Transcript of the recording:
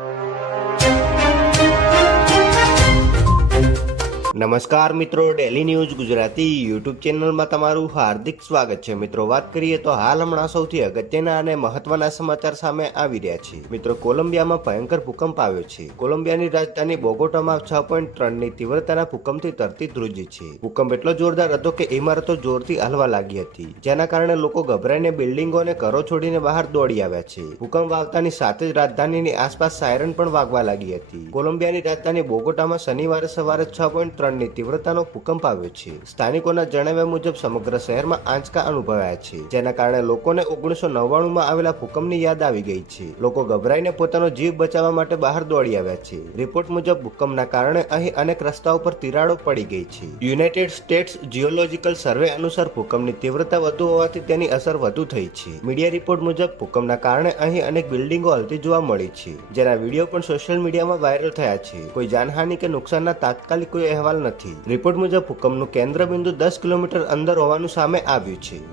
you. નમસ્કાર મિત્રો daily news Gujarati YouTube ચેનલમાં તમારું હાર્દિક સ્વાગત છે. મિત્રો, વાત કરીએ તો હાલ હમણાં સૌથી અગત્યના અને મહત્વના સમાચાર સામે આવી રહ્યા છે. મિત્રો, કોલંબિયામાં ભયંકર ભૂકંપ આવ્યો છે. કોલંબિયાની રાજધાની બોગોટામાં છ પોઈન્ટ ત્રણની તીવ્રતાના ભૂકંપથી ધરતી ધ્રુજી છે. ભૂકંપ એટલો જોરદાર હતો કે ઇમારતો જોરથી હલવા લાગી હતી. જેના કારણે લોકો ગભરાઈને બિલ્ડિંગો અને ઘરો છોડીને બહાર દોડી આવ્યા છે. ભૂકંપ વાવતાની સાથે જ રાજધાનીની આસપાસ સાયરન પણ વાગવા લાગી હતી. કોલંબિયાની રાજધાની બોગોટામાં શનિવારે સવારે છ પોઈન્ટ ત્રણની તીવ્રતાનો ભૂકંપ આવ્યો છે. સ્થાનિકોના જણાવ્યા મુજબ સમગ્ર શહેરમાં આંચકા અનુભવાયા છે. જેના કારણે લોકોને ઓગણીસો નવ્વાણુંમાં આવેલા ભૂકંપની યાદ આવી ગઈ છે. લોકો ગભરાઈને પોતાનો જીવ બચાવવા માટે બહાર દોડી આવ્યા છે. રિપોર્ટ મુજબ ભૂકંપના કારણે અહીં અનેક રસ્તાઓ પર તિરાડો પડી ગઈ છે. યુનાઇટેડ સ્ટેટ્સ જીઓલોજીકલ સર્વે અનુસાર ભૂકંપની તીવ્રતા વધુ હોવાથી તેની અસર વધુ થઈ છે. મીડિયા રિપોર્ટ મુજબ ભૂકંપના કારણે અહીં અનેક બિલ્ડિંગો હલતી જોવા મળી છે. જેના વીડિયો પણ સોશિયલ મીડિયામાં વાયરલ થયા છે. કોઈ જાનહાનિ કે નુકસાનના તાત્કાલિક કોઈ અહેવાલ નથી. રિપોર્ટ મુજબ ભૂકંપનું કેન્દ્ર બિંદુ દસ કિલોમીટર અંદર હોવાનું સામે આવ્યું છે.